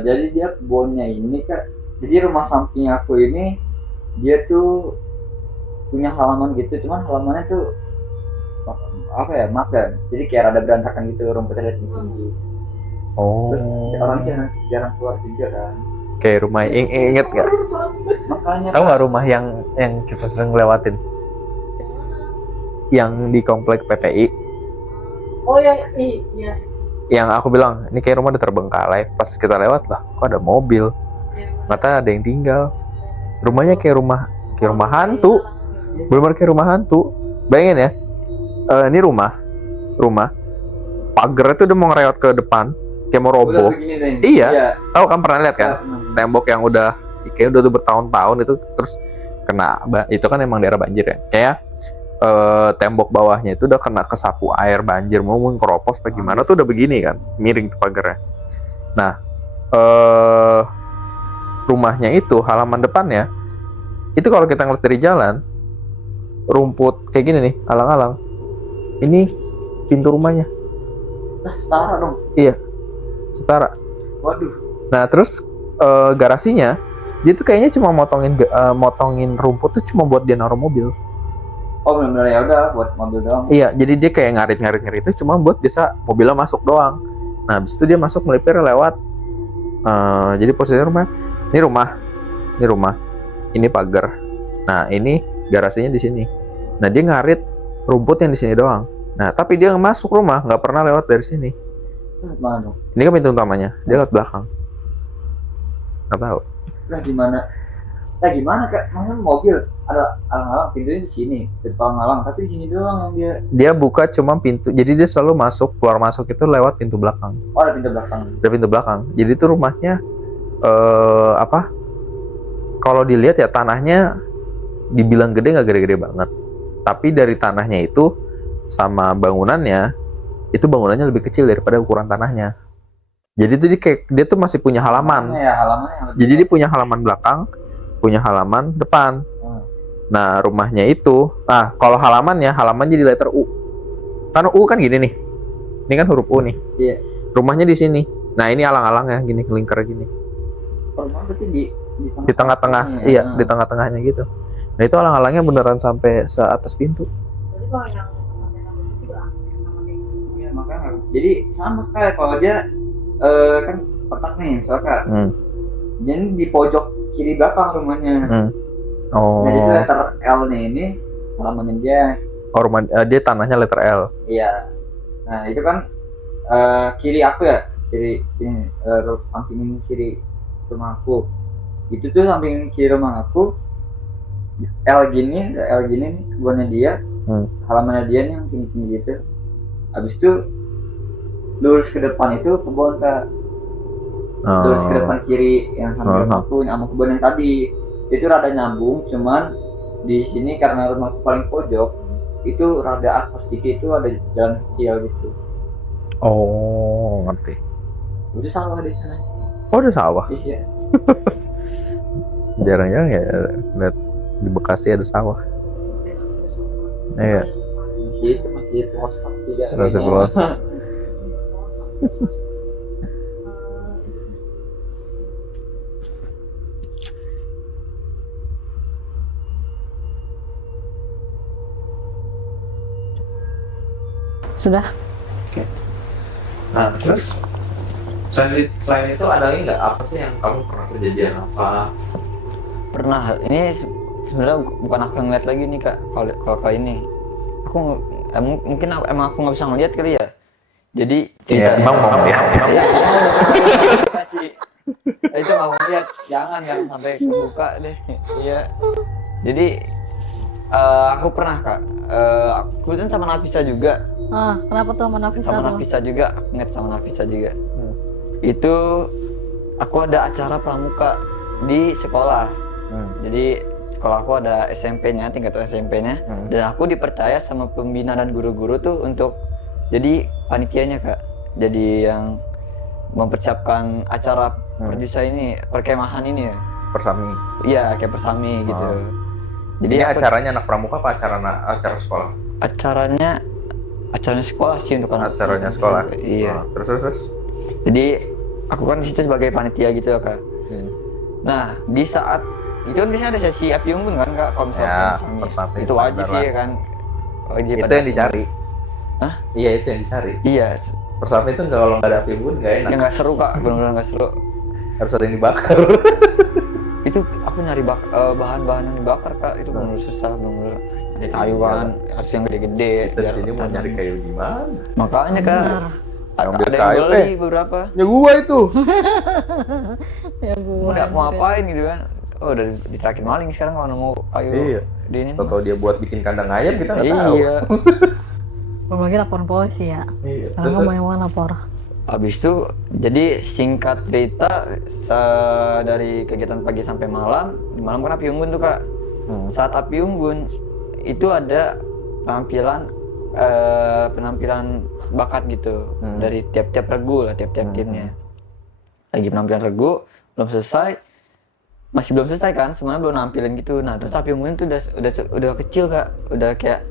Jadi dia kebunnya ini kak, jadi rumah samping aku ini dia tuh punya halaman gitu, cuman halamannya tuh makan, jadi kayak rada berantakan gitu, rumputnya ada tinggi. Terus orangnya jarang keluar juga kan. Kayak rumah inget nggak? Makanya tahu nggak rumah yang kita sering lewatin? Yang di komplek PPI. Oh iya. Yang aku bilang, ini kayak rumah udah terbengkalai. Pas kita lewat lah, kok ada mobil. Ternyata ada yang tinggal. Rumahnya kayak rumah hantu. Bener-bener kayak rumah hantu. Bayangin ya, ini rumah. Pagarnya tuh udah mau ngerewat ke depan, kayak mau roboh. Iya. Tahu kan, pernah lihat kan? Tembok yang udah tuh bertahun-tahun itu terus kena, itu kan emang daerah banjir ya. Kayak tembok bawahnya itu udah kena kesapu air banjir, mau keropos apa gimana tuh udah begini kan, miring tuh pagarnya. Nah, rumahnya itu halaman depannya itu kalau kita ngeliat dari jalan, rumput kayak gini nih, alang-alang. Ini pintu rumahnya. Nah, setara dong. Iya, setara. Waduh. Nah, terus garasinya dia tuh kayaknya cuma motongin rumput tuh cuma buat dia naruh mobil. Oh benar-benar ya udah buat mobil doang. Iya, jadi dia kayak ngarit itu cuma buat bisa mobilnya masuk doang. Nah, habis itu dia masuk melipir lewat. Jadi posisinya rumah. Ini pagar. Nah, ini garasinya di sini. Nah, dia ngarit rumput yang di sini doang. Nah, tapi dia masuk rumah nggak pernah lewat dari sini. Mana dong? Ini kan pintu utamanya, dia lewat belakang. Nggak tahu. Gimana kak? Mana mobil ada alang-alang, pintunya di sini, depan alang, tapi di sini doang yang dia buka cuma pintu. Jadi dia selalu keluar masuk itu lewat pintu belakang. Oh, ada pintu belakang. Ada pintu belakang. Jadi itu rumahnya kalau dilihat ya tanahnya dibilang gede nggak gede-gede banget. Tapi dari tanahnya itu sama bangunannya lebih kecil daripada ukuran tanahnya. Jadi itu dia tuh masih punya halaman. Halamannya Jadi dia punya halaman belakang, punya halaman depan. Nah, rumahnya itu, kalau halaman jadi letter U. Kan U kan gini nih. Ini kan huruf U nih. Iya. Rumahnya di sini. Nah, ini alang-alang ya, gini lingkar gini. Rumah berarti di tengah-tengah. Iya, di tengah-tengahnya gitu. Nah, itu alang-alangnya beneran sampai seatas pintu. Jadi kalau yang juga sama kayak gitu. Iya, makanya. Jadi sama kayak kalau dia kan kotak nih, misalkan. Jadi di pojok kiri belakang rumahnya. Oh. Jadi letter L nya ini halamannya dia. Oh, rumah dia tanahnya letter L. Iya. Nah, itu kan kiri aku ya, kiri sini, samping kiri rumah aku. Itu tuh samping kiri rumah aku. L gini nih kebunnya dia. Halamannya dia nih yang tinggi-tinggi gitu. Habis itu lurus ke depan itu kebun kak. Lurus ke depan kiri yang samping rumahku sama kebun yang tadi. Itu rada nyambung, cuman di sini karena rumahku paling pojok, itu rada atas sedikit, itu ada jalan kecil gitu. Oh, ngerti. Itu sawah di sana. Oh, ada sawah. Iya. Jarang-jarang ya lihat di Bekasi ada sawah. Iya. Masih pelosok sih ya. Masih pelosok. Sudah. Oke. Nah, terus selain itu ada lagi nggak apa sih yang kamu pernah kejadian apa? Pernah. Ini sebenarnya bukan aku yang ngeliat lagi nih kak. Kalau kali ini aku mungkin emang aku nggak bisa ngeliat kali ya. Jadi Iya, emang mau ngeliat. Itu nggak mau lihat, jangan sampai kebuka deh. Iya. Jadi aku pernah kak. Aku kan sama Nafisa juga. Kenapa tuh sama Nafisa? Sama Nafisa juga, aku ingat sama Nafisa juga. Itu aku ada acara pramuka. di sekolah. Jadi sekolah aku ada SMP-nya, tingkat SMP-nya, dan aku dipercaya sama pembina dan guru-guru tuh untuk jadi panitianya Kak. Jadi yang mempersiapkan acara perjusa ini, perkemahan ini ya. Persami. Iya, kayak persami gitu. Jadi Ini aku- acaranya anak pramuka apa acara sekolah? acaranya sekolah sih untuk anak. Acaranya sekolah. Iya. Terus. Jadi aku kan di situ sebagai panitia gitu ya Kak. Nah, di saat itu kan biasanya ada sesi api unggun kan Kak, kalau misalnya Ya, persami. persami Itu wajib standar sih lah. kan. Wajib Itu ada- yang dicari. Hah? Iya, itu yang dicari. Iya. Persami itu kalau nggak ada api unggun nggak enak. Ya nggak seru Kak, benar-benar nggak seru. Harus ada yang dibakar. Itu aku nyari bahan-bahan yang dibakar Kak, itu benar susah, benar ada kayu kan, harus yang gede-gede. Dari biar sini mau tahan. nyari kayu di mana? Makanya Kak. Ambil Ada kayu, yang beli beberapa. Ya gua itu. Ya gue. Udah mau ngapain gitu kan? Oh, udah diterakin maling sekarang kalau nemu kayu. Iya. Di ini. Atau dia buat bikin kandang ayam kita nggak tahu. Iya. Belum lagi laporan polisi ya. Iya. Sekarang Terus, kamu yang mau lapor. Habis itu, jadi singkat cerita dari kegiatan pagi sampai malam, di malam kan api unggun tuh Kak. Saat api unggun itu ada penampilan bakat gitu dari tiap-tiap regu lah, tiap-tiap timnya. Lagi penampilan regu, belum selesai, masih belum selesai kan, semuanya belum nampilin gitu. Nah terus api unggun tuh udah kecil Kak, udah kayak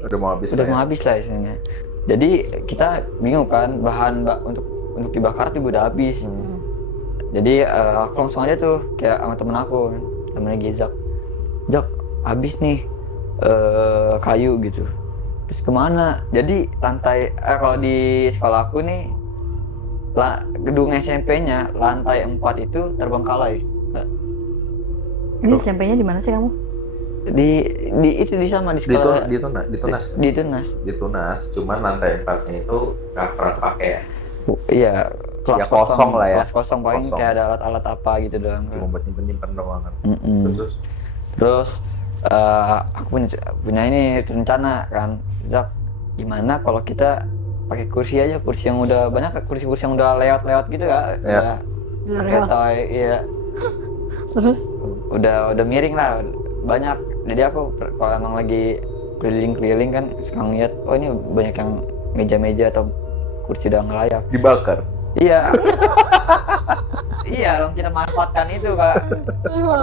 Udah mau habis. udah lah ya. mau habis lah istilahnya. Jadi kita bingung kan, bahan untuk dibakar juga udah habis. Jadi aku langsung aja tuh kayak sama temen aku, temennya Gizak, Jak habis nih kayu gitu. Terus kemana? Jadi lantai kalau di sekolah aku nih gedung SMP-nya lantai 4 itu terbengkalai. Ini SMP-nya di mana sih kamu? Di itu di sama di sekolah. Ditunas. Di Tunas. Ditunas, cuman lantai 4-nya itu nggak pernah pakai ya. Iya, kelas Ya, kosong lah ya. Kelas kosong paling Kosong. kayak ada alat-alat apa gitu doang. Cuma buat nyimpen ruangan. Mm-mm. Terus aku punya ini rencana kan, Zak, gimana kalau kita pakai kursi aja, kursi yang udah banyak, kursi-kursi yang udah lewat gitu Kak. Ya. Udah Udah lewat. iya, Terus udah miring lah, banyak. Jadi aku kalau emang lagi keliling-keliling kan suka ngeliat, oh ini banyak yang meja-meja atau kursi udah nggak layak. Dibakar. Iya. Iya, dong kita manfaatkan itu Kak.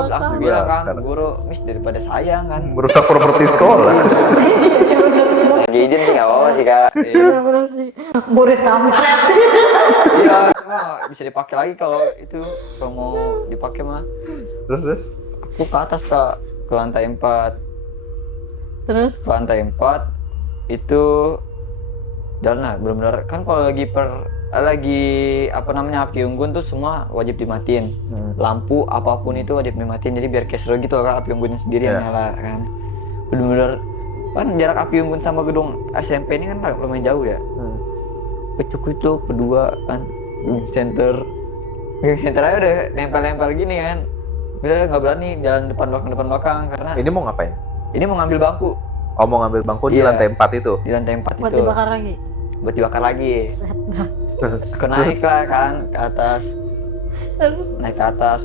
Aku bilang kan, guru, Miss daripada sayang kan. Merusak properti sekolah. Lagi izin sih nggak apa-apa sih Kak. Iya bener sih. Murid kamu. Iya, cuma bisa dipakai lagi kalau itu, kalau mau dipakai mah. Terus. Aku ke atas Kak, ke lantai 4. Terus Ke lantai 4 itu jalan lah, benar-benar kan kalau lagi apa namanya api unggun tuh semua wajib dimatiin. Lampu apapun itu wajib dimatiin, jadi biar kayak seru gitu Kak, api unggunnya sendiri yang nyala kan. Benar-benar kan jarak api unggun sama gedung SMP ini kan lumayan jauh ya. Kucuk-kucuk berdua kan, center aja udah nempel-nempel gini kan. Udah nggak berani jalan depan belakang karena Ini mau ngapain? ini mau ngambil bangku Oh, mau ngambil bangku di Iya. lantai 4 itu. di lantai 4 buat itu dibakar lagi. buat dibakar lagi. Set. Aku naik lah kan ke atas, Terus naik ke atas,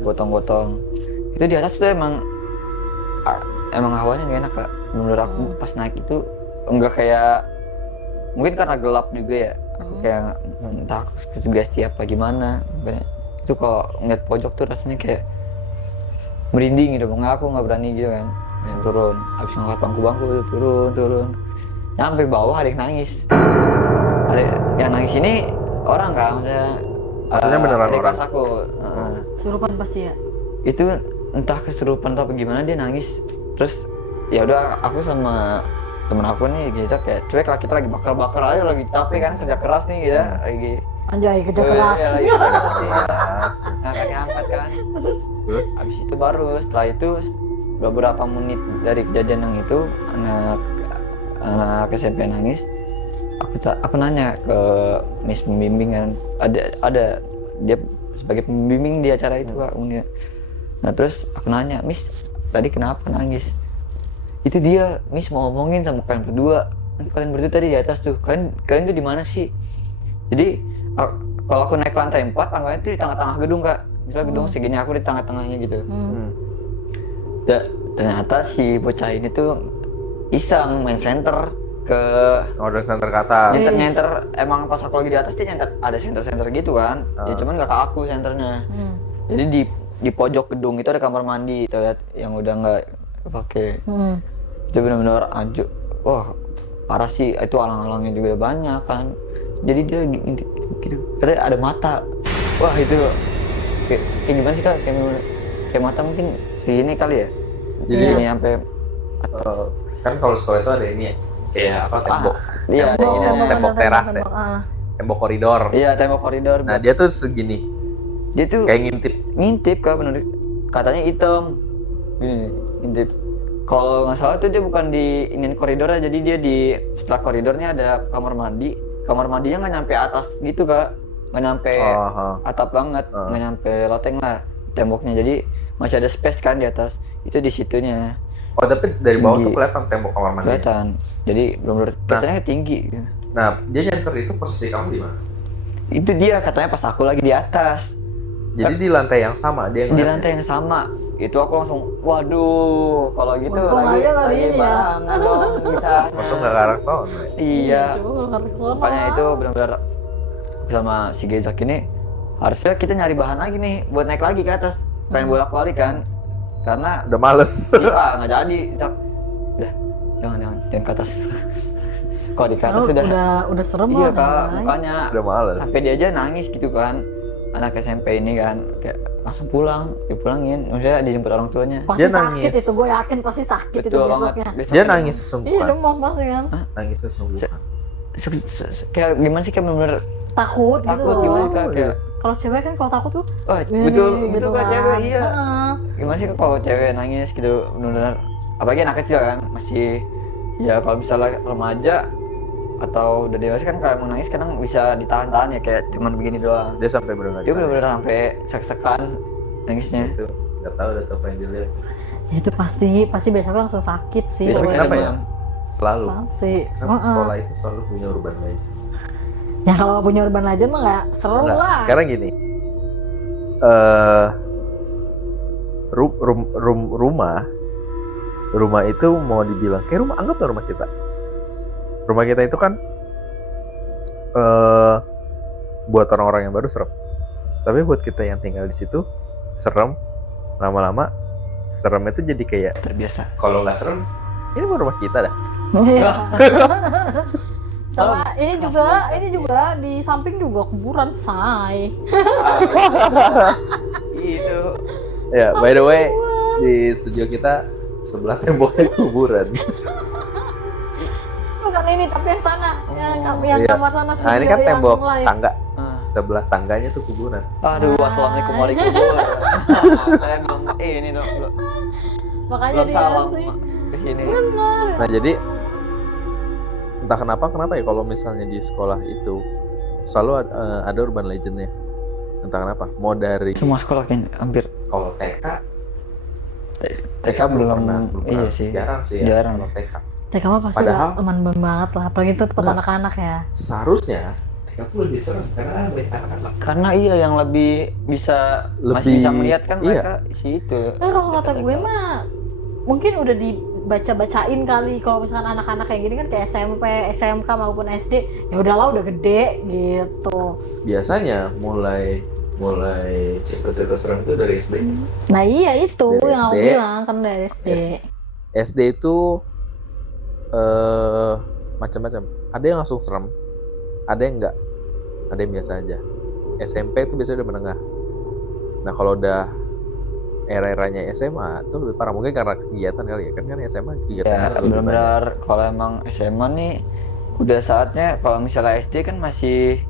gotong-gotong. Itu di atas tuh emang hawanya nggak enak Kak. Menurut aku pas naik itu enggak kayak, mungkin karena gelap juga ya. Aku kayak entah aku sugesti apa gimana. Makanya itu kalau ngeliat pojok tuh rasanya kayak merinding gitu. Aku nggak berani gitu kan. Langsung turun. Habis ngangkat bangku turun. Sampai bawah ada yang nangis. Ada yang nangis ini orang Kak, Maksudnya beneran adik orang? kelas aku. surupan pasti ya. Itu entah kesurupan atau gimana dia nangis. Terus ya udah aku sama temen aku nih gitu kayak cuek lah, kita lagi bakar aja, lagi capek kan, kerja keras nih gitu lagi. Anjay kerja keras. Iya, lagi kerja keras nih. Angkat kan. Terus Habis itu baru setelah itu beberapa menit dari kejadian yang itu anak SMP nangis. Aku nanya ke Miss pembimbing kan, ada dia sebagai pembimbing di acara itu Kak. Nah terus aku nanya, Miss tadi kenapa nangis? Itu dia, Miss mau ngomongin sama kalian berdua. Kalian berdua tadi di atas tuh, kalian tuh di mana sih? Jadi kalau aku naik ke lantai 4, tangganya tuh di tengah-tengah gedung Kak. misalnya gedung segini aku di tengah-tengahnya gitu. Hmm. Ternyata si bocah ini tuh iseng main center ke Order center ke atas. nyenter emang pas aku lagi di atas dia nyenter ada center gitu kan. Ya cuman nggak ke aku senternya. Jadi di pojok gedung itu ada kamar mandi toilet yang udah nggak kepake. Itu benar-benar anjir. Wah parah sih, itu alang-alangnya juga banyak kan. Jadi dia gitu, karena ada mata. Wah itu kayak gimana sih kak? Kayak mata mungkin segini kali ya. Jadi ini sampai Kan kalau sekolah itu ada ini ya, kayak apa tembok. Iya, ada Tembok, ini. tembok teras ya. Tembok koridor. Iya, tembok koridor. Nah, dia tuh segini. Dia tuh Kayak ngintip kak, bener. Katanya hitam. Gini, ngintip. Kalau nggak salah tuh dia bukan di iniin koridornya, jadi dia di setelah koridornya ada kamar mandi. Kamar mandinya nggak nyampe atas gitu kak, nggak nyampe atap banget, nggak nyampe loteng lah temboknya. Jadi masih ada space kan di atas. Itu di situnya. Oh, tapi dari bawah tuh kelihatan tembok kamar mandi. Kelihatan. Jadi benar-benar kelihatannya tinggi. Nah, dia nyenter itu posisi kamu di mana? Itu dia katanya pas aku lagi di atas. Jadi di lantai yang sama dia Di lantai yang sama. Itu aku langsung, waduh, kalau gitu untung lagi aja kali ini ya. banget dong bisa. Untung nggak ke arah sono. Iya. Coba kalau ke sono. Makanya itu benar-benar sama si Gezak ini harusnya kita nyari bahan lagi nih buat naik lagi ke atas. Pengen bolak-balik kan. Karena Udah males. iya nggak jadi. Cak. Udah, jangan ke atas. Kok di atas udah serem iya lah, kak, Nay. makanya Udah males. sampai dia aja nangis gitu kan. Anak SMP ini kan kayak langsung pulang, dipulangin, maksudnya dijemput orang tuanya. Pasti Dia sakit nangis. itu, gue yakin pasti sakit itu Betul banget. besoknya. Dia nangis Iya sesungguhan. demam pasti kan. Nangis sesungguhan. Kayak gimana sih, kayak bener-bener Takut gitu takut loh. gimana kak, kayak Kalau cewek kan kalau takut tuh oh gini, betul gitu kak kan. cewek iya. Heeh. Gimana sih kalau cewek nangis gitu bener-bener, apalagi anak kecil kan masih ya, kalau misalnya remaja atau udah dewasa kan kalau mau nangis kadang bisa ditahan-tahan ya, kayak cuman begini doang. Dia sampai benar-benar. Dia bener-bener sampai sek-sekan nangisnya. Itu nggak tahu udah apa yang dilihat. Ya itu pasti besoknya langsung sakit sih. Besoknya Kenapa ya? demam. Selalu. Pasti. Kenapa Heeh. sekolah itu selalu punya urban legend? Ya kalau nggak punya urban legend mah nggak seru Nggak, lah. sekarang gini. Rumah itu mau dibilang kayak rumah, anggaplah rumah kita. Rumah kita itu kan buat orang-orang yang baru serem. Tapi buat kita yang tinggal di situ serem. Lama-lama serem itu jadi kayak Terbiasa. kalau nggak serem, ini bukan rumah kita dah. Iya. Sama ini juga di samping juga kuburan, say. Itu. Ya, by the way, di studio kita sebelah temboknya kuburan. Bukan ini tapi yang sana, yang Iya. kamar sana. Nah, ini kan studio yang tembok live. tangga. Ah. Sebelah tangganya tuh kuburan. Aduh, assalamualaikum warahmatullahi Saya belum ini dong, Makanya belum dia salam sih. ke sini. Benar. Nah, jadi entah kenapa ya kalau misalnya di sekolah itu selalu ada urban legendnya. Entah kenapa. Mau dari Semua sekolah kayaknya hampir. kalau TK TK belum iya pernah. sih. Jarang sih ya. Jarang. Kalau TK. TK mah pasti Padahal- udah aman banget lah, apalagi itu tempat Enggak. anak-anak ya. Seharusnya TK tuh lebih serem karena banyak anak-anak. Karena iya yang lebih bisa masih Lebih- bisa melihat kan iya. mereka si itu. Kalau kata gue mah mungkin udah dibaca-bacain kali kalau misalkan anak-anak kayak gini kan kayak SMP, SMK maupun SD, ya udahlah udah gede gitu. Biasanya mulai cerita-cerita serem itu dari SD. Nah iya itu Dari yang aku SD. bilang kan dari SD. SD itu macam-macam. Ada yang langsung serem, ada yang enggak, ada yang biasa aja. SMP itu biasanya udah menengah. Nah kalau udah era-eranya SMA itu lebih parah, mungkin karena kegiatan kali ya, kan SMA kegiatan Ya benar-benar kalau emang SMA nih udah saatnya. Kalau misalnya SD kan masih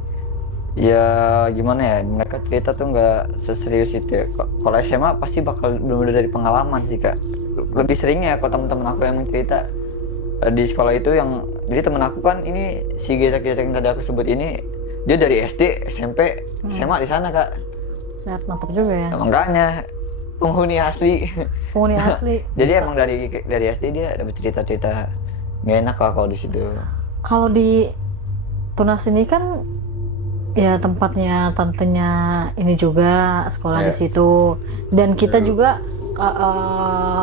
ya gimana ya, mereka cerita tuh nggak seserius itu ya. Kalau SMA pasti bakal benar-benar dari pengalaman sih kak. Lebih seringnya kalau teman-teman aku yang cerita di sekolah itu, yang jadi temen aku kan ini si Gezak-Gezak yang tadi aku sebut ini, dia dari SD, SMP, SMA di sana kak. Set mantap juga ya. Makanya penghuni asli. Penghuni asli. Jadi emang dari SD dia dapat cerita-cerita nggak enak lah kalau di situ. Kalau di Tunas ini kan ya tempatnya tantenya ini juga sekolah di situ, dan kita juga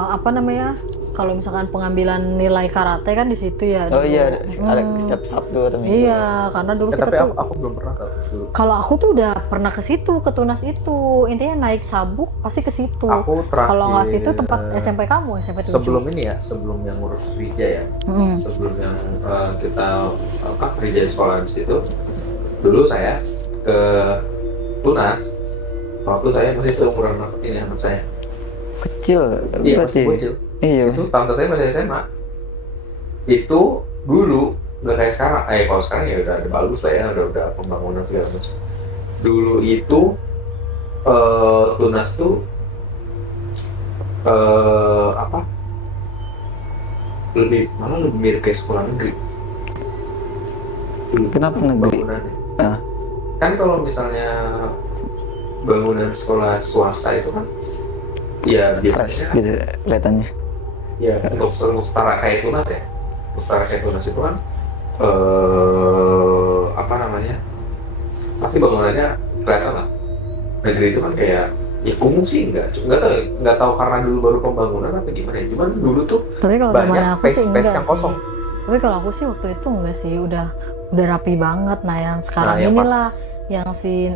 apa namanya, kalau misalkan pengambilan nilai karate kan di situ ya. Oh dulu. iya, ada setiap Sabtu atau Minggu. Iya, karena dulu kita tapi tuh aku belum pernah dulu. kalau aku tuh udah pernah ke situ, ke Tunas itu. Intinya naik sabuk pasti ke situ. Aku terakhir Kalau nggak situ tempat SMP kamu, SMP 7. sebelum ini ya, sebelum yang ngurus Rija ya, sebelum yang kita Rija sekolah di situ, dulu saya ke Tunas waktu saya masih seumuran ini anak saya. Kecil. Iya, berarti. masih bocil. Iya. Itu tante saya masih SMA. Itu dulu nggak kayak sekarang. Kalau sekarang ya udah ada bagus lah ya, udah pembangunan segala macam. Dulu itu Tunas tuh apa? Malah lebih mirip kayak sekolah negeri. Dulu. Kenapa negeri? Bangunannya. Ah. Kan kalau misalnya bangunan sekolah swasta itu kan ya Fresh biasanya gitu kelihatannya. ya untuk setara kayak Tunas ya, setara kayak Tunas itu kan apa namanya, pasti bangunannya kelihatan lah. Negeri itu kan kayak ya kumuh sih, nggak tahu karena dulu baru pembangunan apa gimana ya, cuman dulu tuh Tapi kalau banyak zaman aku sih space enggak yang sih. kosong. Tapi kalau aku sih waktu itu enggak sih, udah rapi banget. Nah yang sekarang yang inilah yang si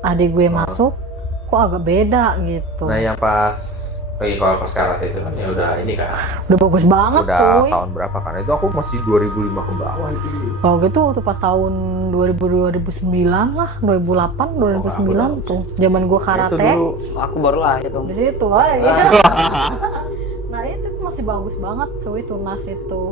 adik gue masuk kok agak beda gitu. Nah yang kalau pas karate itu kan ya udah ini kan, Udah bagus banget udah cuy. tahun berapa kan, itu aku masih 2005 ke bawah itu. Kalau gitu waktu pas tahun 2009 lah, 2008, 2009 tuh. Zaman gua Itu karate dulu Aku baru lahir tuh. di situ aja. Nah, itu tuh masih bagus banget cuy Tunas itu.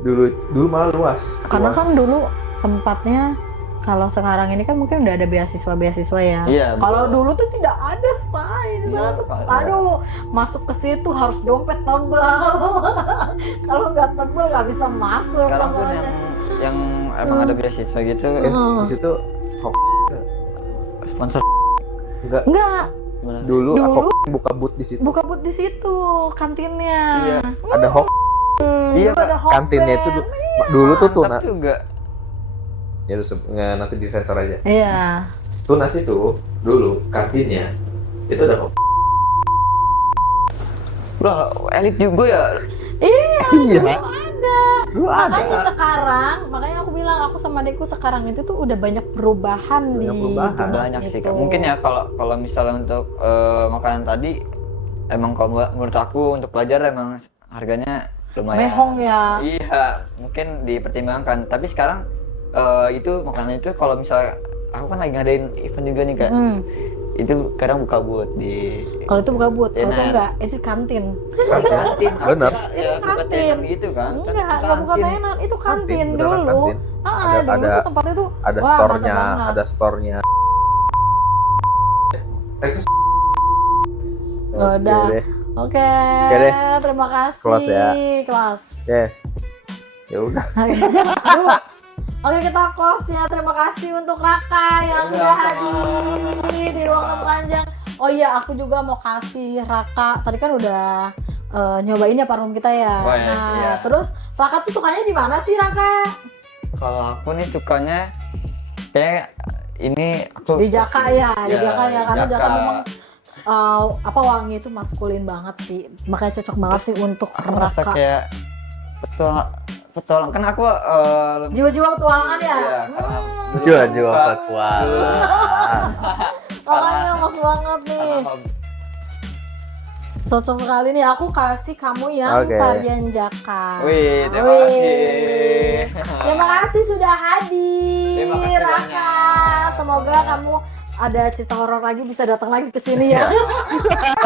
dulu malah luas. Karena kan dulu tempatnya, kalau sekarang ini kan mungkin udah ada beasiswa ya. Iya, Kalau betul. dulu tuh tidak ada, say. Di sana Iya, tuh, Pak. aduh, masuk ke situ harus dompet tebal. Kalau nggak tebal nggak bisa masuk. Sekarang pun masalahnya. yang emang ada beasiswa gitu Di situ sponsor enggak, Enggak, dulu Dulu? aku buka booth di situ. buka booth di situ kantinnya. Iya. Ada hok Iya, Dulu ada kantinnya itu Hokben. dulu tuh Mantap Tunas. juga. Ya nanti di sensor aja. Iya. Tunas itu dulu kantinnya itu ada hok. Wah, elit juga ya. Iya, Iya. ada. Dulu ada. Makanya sekarang, makanya aku bilang aku sama adekku sekarang itu tuh udah banyak perubahan di Banyak perubahan. Tunas Banyak sih itu. Kak. Mungkin ya kalau misalnya untuk makanan tadi emang kalau menurut aku untuk pelajar emang harganya lumayan. Mehong ya. Iya, mungkin dipertimbangkan. Tapi sekarang itu makanan itu kalau misalnya aku kan lagi ngadain event juga nih Kak. Itu kadang buka booth di Kalau itu buka booth, kalau itu Tenan. enggak, itu kantin. kantin. Bener. Ya, Itu buka kantin. tenan gitu kan. Enggak bukan tenan, itu kantin beneran dulu. kantin. Dulu Ada- tuh tempatnya tuh Ada wah, store-nya, mantap banget. ada store-nya. Itu Udah. deh. Oke, Oke deh. terima kasih. Close ya. Kelas. Oke. Ya udah. Aduh. Oke, kita close ya. Terima kasih untuk Raka yang sudah hadir di ruang tamu panjang. Oh iya, aku juga mau kasih Raka. Tadi kan udah nyobain ya parfum kita ya. Oh, iya, Nah, iya. terus Raka tuh sukanya di mana sih Raka? Kalau aku nih sukanya kayak ini aku Di Jaka ya, di Jaka ya. Karena Jaka memang apa wangi itu maskulin banget sih. Makanya cocok banget sih untuk aku merasa Raka. kayak petualang kan aku Jiwa-jiwa petualangan ya. Iya, Jiwa-jiwa Suka. petualang. Makanya mas banget nih. karena hobi. Cocok sekali nih, aku kasih kamu yang Oke. varian Jaka. Wih, terima Wih. kasih. Terima kasih sudah hadir, Terima kasih Raka. banyak. Semoga kamu ada cerita horor lagi bisa datang lagi ke sini ya.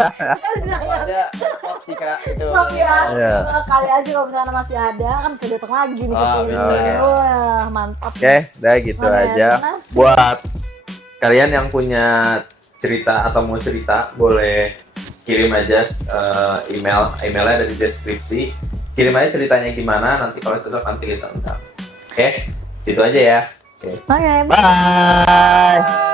Ada opsi Kak itu. Stop ya. Iya. Kali aja kalau misalnya masih ada kan bisa datang lagi nih ke Ah, sini. bisa. Wah, mantap. Oke, udah gitu Oke, aja. terima kasih. Buat kalian yang punya cerita atau mau cerita, boleh kirim aja emailnya ada di deskripsi. Kirim aja ceritanya gimana, nanti kalau cocok nanti kita undang. Oke, gitu aja ya. Oke. Oke, Bye.